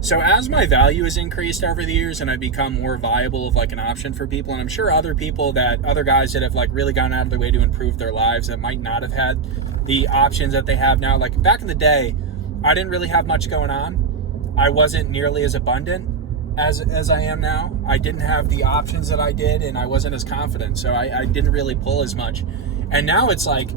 So as my value has increased over the years and I've become more viable of like an option for people, and I'm sure other guys that have like really gone out of their way to improve their lives that might not have had the options that they have now. Like back in the day, I didn't really have much going on. I wasn't nearly as abundant as I am now. I didn't have the options that I did, and I wasn't as confident. So I didn't really pull as much. And now it's like,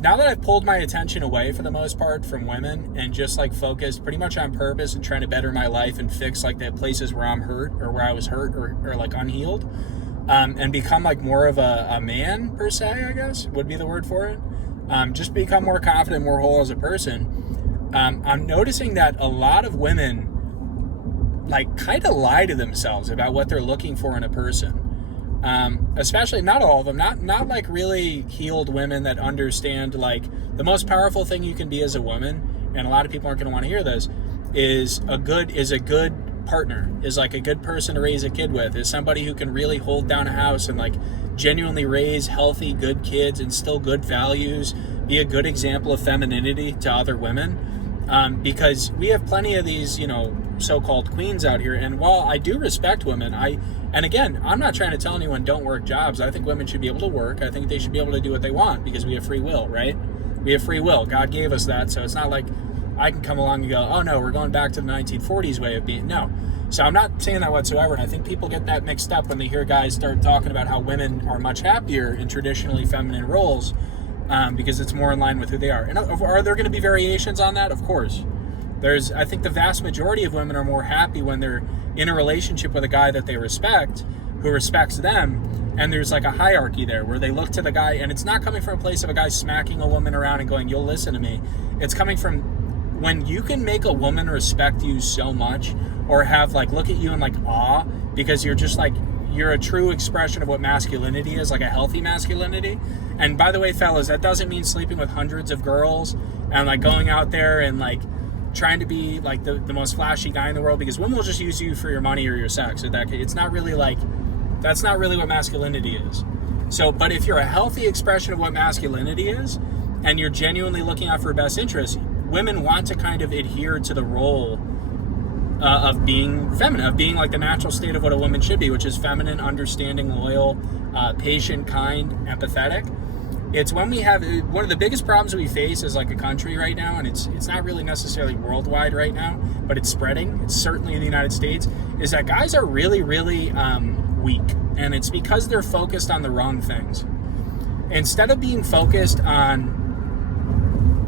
now that I've pulled my attention away for the most part from women and just like focused pretty much on purpose and trying to better my life and fix like the places where I'm hurt or where I was hurt or like unhealed, and become like more of a man per se, I guess would be the word for it. Just become more confident, more whole as a person. I'm noticing that a lot of women like kind of lie to themselves about what they're looking for in a person. Especially not all of them, not like really healed women that understand like the most powerful thing you can be as a woman, and a lot of people aren't going to want to hear this, is a good partner, is like a good person to raise a kid with, is somebody who can really hold down a house and like genuinely raise healthy, good kids, instill good values, be a good example of femininity to other women. Because we have plenty of these, so-called queens out here. And while I do respect women, and again, I'm not trying to tell anyone don't work jobs. I think women should be able to work. I think they should be able to do what they want because we have free will, right? We have free will. God gave us that. So it's not like I can come along and go, oh no, we're going back to the 1940s way of being. No. So I'm not saying that whatsoever. And I think people get that mixed up when they hear guys start talking about how women are much happier in traditionally feminine roles, because it's more in line with who they are. And are there going to be variations on that? Of course. I think the vast majority of women are more happy when they're in a relationship with a guy that they respect, who respects them, and there's like a hierarchy there where they look to the guy, and it's not coming from a place of a guy smacking a woman around and going, you'll listen to me. It's coming from when you can make a woman respect you so much, or have like look at you in like awe, because you're a true expression of what masculinity is, like a healthy masculinity. And by the way, fellas, that doesn't mean sleeping with hundreds of girls and like going out there and like trying to be like the most flashy guy in the world, because women will just use you for your money or your sex. It's not really like, that's not really what masculinity is. So, but if you're a healthy expression of what masculinity is, and you're genuinely looking out for your best interests, women want to kind of adhere to the role of being feminine, of being like the natural state of what a woman should be, which is feminine, understanding, loyal, patient, kind, empathetic. It's when we have one of the biggest problems we face as like a country right now, and it's not really necessarily worldwide right now, but it's spreading. It's certainly in the United States, is that guys are really, really weak, and it's because they're focused on the wrong things. Instead of being focused on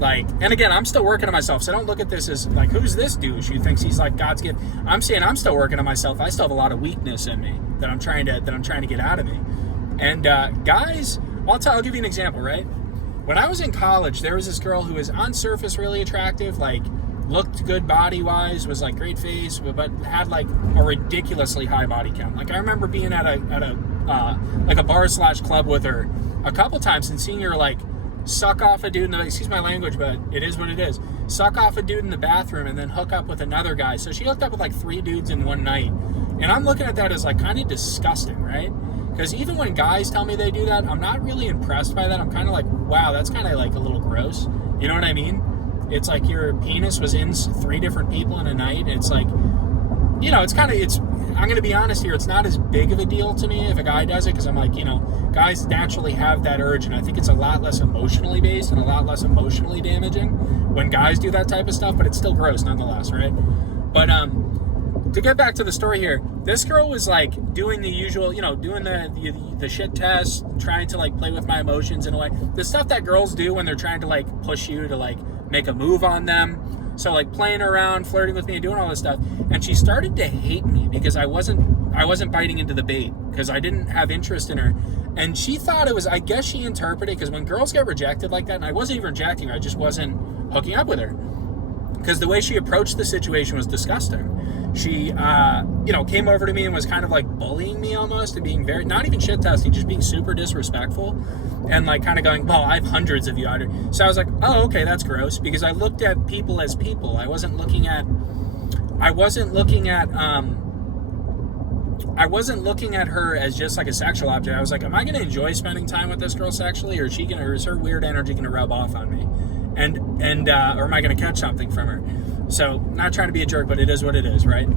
like, and again, I'm still working on myself, so don't look at this as like, who's this douche who thinks he's like God's gift? I'm saying I'm still working on myself. I still have a lot of weakness in me that I'm trying to get out of me. And guys, I'll give you an example, right? When I was in college, there was this girl who was on surface really attractive, like looked good body-wise, was like great face, but had like a ridiculously high body count. Like I remember being at a bar/club with her a couple times and seeing her like suck off a dude excuse my language, but it is what it is. Suck off a dude in the bathroom and then hook up with another guy. So she hooked up with like 3 dudes in one night. And I'm looking at that as like kind of disgusting, right? Because even when guys tell me they do that, I'm not really impressed by that. I'm kind of like, wow, that's kind of like a little gross. You know what I mean? It's like your penis was in 3 different people in a night. It's like, I'm going to be honest here. It's not as big of a deal to me if a guy does it, because I'm like, guys naturally have that urge. And I think it's a lot less emotionally based and a lot less emotionally damaging when guys do that type of stuff, but it's still gross nonetheless, right? But, to get back to the story here, this girl was like doing the usual, doing the shit test, trying to like play with my emotions in a way. The stuff that girls do when they're trying to like push you to like make a move on them. So like playing around, flirting with me and doing all this stuff. And she started to hate me because I wasn't biting into the bait, because I didn't have interest in her. And she thought it was, I guess she interpreted, because when girls get rejected like that, and I wasn't even rejecting her, I just wasn't hooking up with her, because the way she approached the situation was disgusting. She, came over to me and was kind of like bullying me almost, and being very, not even shit testing, just being super disrespectful, and like kind of going, well, I have hundreds of you out here. So I was like, oh, okay, that's gross, because I looked at people as people. I wasn't looking at her as just like a sexual object. I was like, am I going to enjoy spending time with this girl sexually, or is her weird energy going to rub off on me? Or am I going to catch something from her? So, not trying to be a jerk, but it is what it is, right?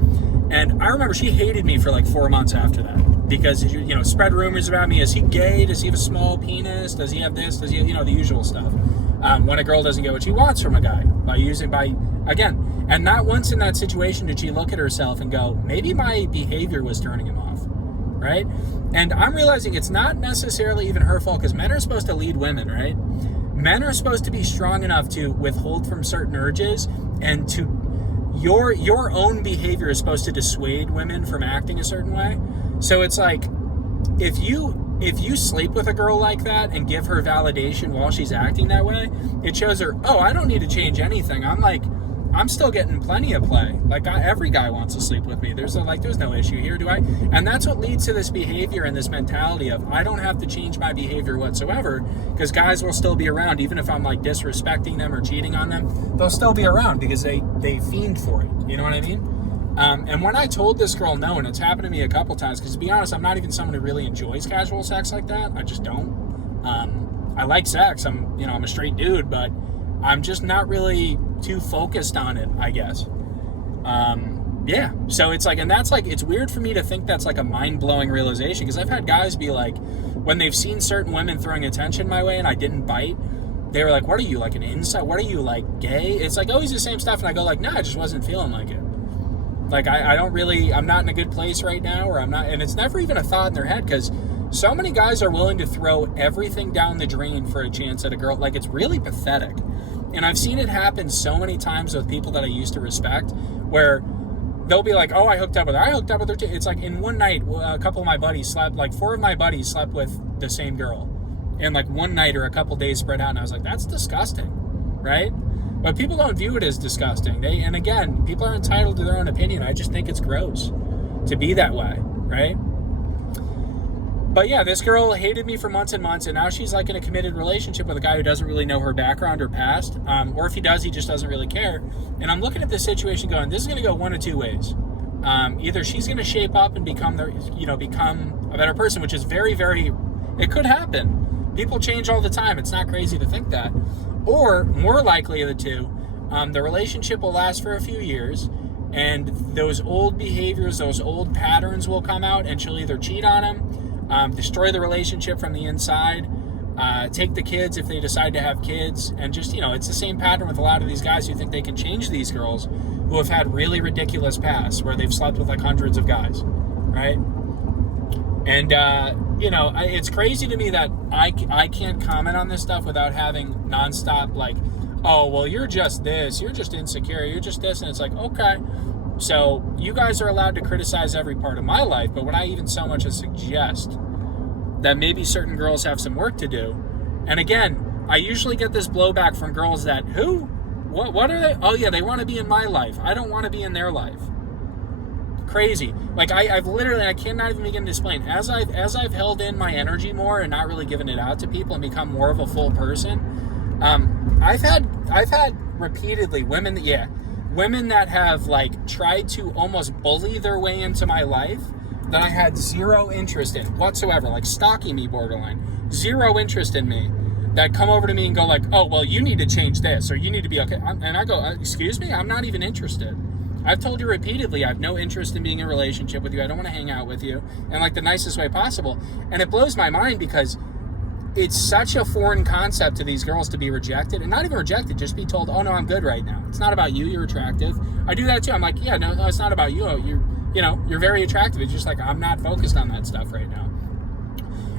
And I remember she hated me for like 4 months after that because, spread rumors about me. Is he gay? Does he have a small penis? Does he have this? Does he, the usual stuff. When a girl doesn't get what she wants from a guy again, and not once in that situation did she look at herself and go, maybe my behavior was turning him off, right? And I'm realizing it's not necessarily even her fault, because men are supposed to lead women, right? Men are supposed to be strong enough to withhold from certain urges, and to your own behavior is supposed to dissuade women from acting a certain way. So it's like, if you sleep with a girl like that and give her validation while she's acting that way, it shows her, oh, I don't need to change anything. I'm still getting plenty of play. Like, every guy wants to sleep with me. There's no issue here, do I? And that's what leads to this behavior and this mentality of, I don't have to change my behavior whatsoever, because guys will still be around. Even if I'm like disrespecting them or cheating on them, they'll still be around because they fiend for it. You know what I mean? And when I told this girl no, and it's happened to me a couple times, because to be honest, I'm not even someone who really enjoys casual sex like that. I just don't. I like sex. I'm a straight dude, but I'm just not really too focused on it, I guess. Yeah. So it's like, and that's like, it's weird for me to think that's like a mind-blowing realization, because I've had guys be like, when they've seen certain women throwing attention my way and I didn't bite, they were like, what are you, like an inside? What are you, like gay? It's like always the same stuff. And I go like, no, I just wasn't feeling like it. Like, I'm not in a good place right now, or I'm not, and it's never even a thought in their head, because so many guys are willing to throw everything down the drain for a chance at a girl. Like, it's really pathetic. And I've seen it happen so many times with people that I used to respect, where they'll be like, oh, I hooked up with her too. It's like in one night, a couple of my buddies slept, like 4 of my buddies slept with the same girl in like one night or a couple days spread out. And I was like, that's disgusting, right? But people don't view it as disgusting. And again, people are entitled to their own opinion. I just think it's gross to be that way, right? But yeah, this girl hated me for months and months, and now she's like in a committed relationship with a guy who doesn't really know her background or past, or if he does, he just doesn't really care. And I'm looking at this situation going, this is going to go one of two ways. Either she's going to shape up and become a better person, which is very, very, it could happen. People change all the time. It's not crazy to think that. Or, more likely of the two, the relationship will last for a few years, and those old behaviors, those old patterns will come out, and she'll either cheat on him, destroy the relationship from the inside, take the kids if they decide to have kids, and just, it's the same pattern with a lot of these guys who think they can change these girls who have had really ridiculous pasts where they've slept with like hundreds of guys, right? And, it's crazy to me that I can't comment on this stuff without having nonstop like, oh, well, you're just this, you're just insecure, you're just this. And it's like, okay, so you guys are allowed to criticize every part of my life, but would I even so much as suggest that maybe certain girls have some work to do? And again, I usually get this blowback from girls that, what are they? Oh yeah, they want to be in my life. I don't want to be in their life. Crazy. Like I've literally, I cannot even begin to explain. As I've held in my energy more and not really given it out to people and become more of a full person, I've had repeatedly women that have like tried to almost bully their way into my life that I had zero interest in whatsoever, like stalking me borderline, zero interest in me, that come over to me and go like, oh, well, you need to change this, or you need to be okay. And I go, excuse me, I'm not even interested. I've told you repeatedly, I have no interest in being in a relationship with you. I don't want to hang out with you in like the nicest way possible. And it blows my mind because it's such a foreign concept to these girls to be rejected, and not even rejected, just be told, oh no, I'm good right now. It's not about you, you're attractive. I do that too. I'm like, yeah, no, it's not about you. You're very attractive. It's just like, I'm not focused on that stuff right now.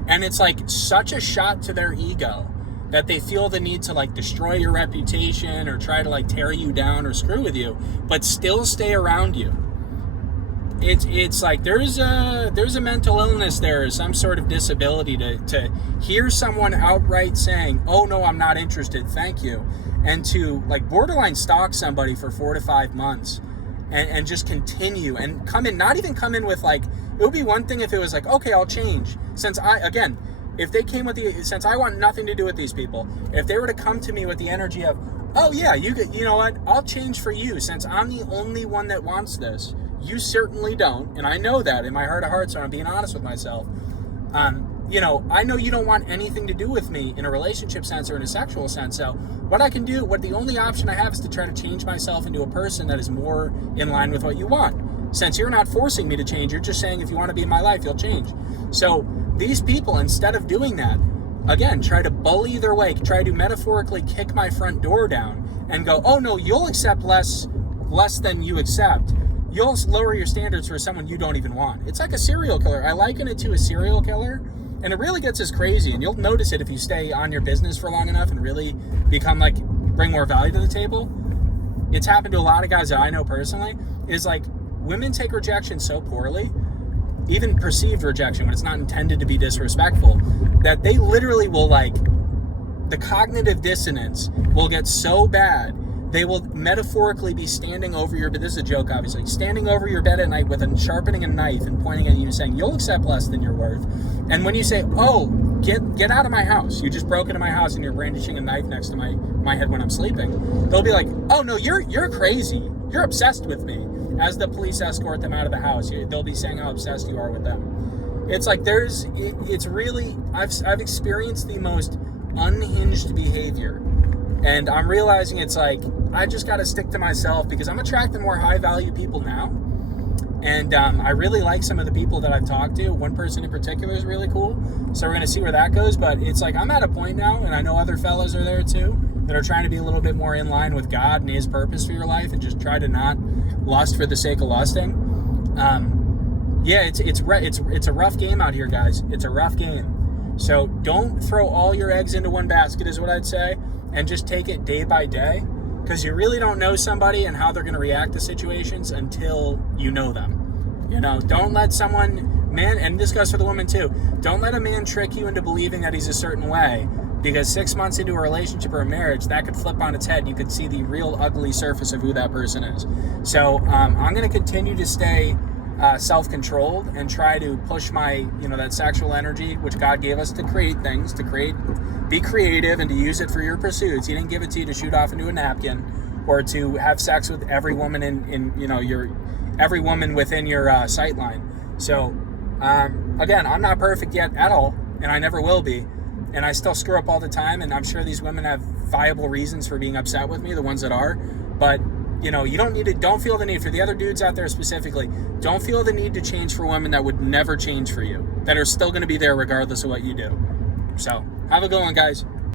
And it's like such a shot to their ego that they feel the need to like destroy your reputation or try to like tear you down or screw with you, but still stay around you. It's like there's a mental illness there, some sort of disability to hear someone outright saying, oh no, I'm not interested, thank you, and to like borderline stalk somebody for 4 to 5 months and just continue and come in, not even come in with like, it would be one thing if it was like, okay, I'll change, if they came with since I want nothing to do with these people, if they were to come to me with the energy of, oh yeah, you know what, I'll change for you since I'm the only one that wants this. You certainly don't, and I know that in my heart of hearts, so I'm being honest with myself. I know you don't want anything to do with me in a relationship sense or in a sexual sense. So what I can do, the only option I have is to try to change myself into a person that is more in line with what you want. Since you're not forcing me to change, you're just saying if you want to be in my life, you'll change. So these people, instead of doing that, again, try to bully their way, try to metaphorically kick my front door down and go, oh no, you'll accept less than you accept. You'll lower your standards for someone you don't even want. It's like a serial killer. I liken it to a serial killer, and it really gets as crazy. And you'll notice it if you stay on your business for long enough and really become bring more value to the table. It's happened to a lot of guys that I know personally, is women take rejection so poorly, even perceived rejection when it's not intended to be disrespectful, that they literally will the cognitive dissonance will get so bad, they will metaphorically be standing over your bed. This is a joke, obviously. Standing over your bed at night with sharpening a knife and pointing at you saying, you'll accept less than you're worth. And when you say, oh, get out of my house. You just broke into my house and you're brandishing a knife next to my head when I'm sleeping. They'll be like, oh no, you're crazy. You're obsessed with me. As the police escort them out of the house, they'll be saying how obsessed you are with them. It's it's really, I've experienced the most unhinged behavior. And I'm realizing I just got to stick to myself because I'm attracting more high value people now. And I really like some of the people that I've talked to. One person in particular is really cool. So we're going to see where that goes. But it's I'm at a point now, and I know other fellas are there too, that are trying to be a little bit more in line with God and his purpose for your life and just try to not lust for the sake of lusting. It's a rough game out here, guys. It's a rough game. So don't throw all your eggs into one basket is what I'd say, and just take it day by day, because you really don't know somebody and how they're going to react to situations until you know them. Don't let someone, man, and this goes for the woman too, don't let a man trick you into believing that he's a certain way, because 6 months into a relationship or a marriage, that could flip on its head and you could see the real ugly surface of who that person is. So I'm going to continue to stay self-controlled and try to push my, that sexual energy, which God gave us to create things, be creative and to use it for your pursuits. He didn't give it to you to shoot off into a napkin or to have sex with every woman every woman within your sight line. So, again, I'm not perfect yet at all, and I never will be. And I still screw up all the time, and I'm sure these women have viable reasons for being upset with me, the ones that are. But, you don't feel the need, for the other dudes out there specifically, don't feel the need to change for women that would never change for you, that are still going to be there regardless of what you do. So, have a good one, guys.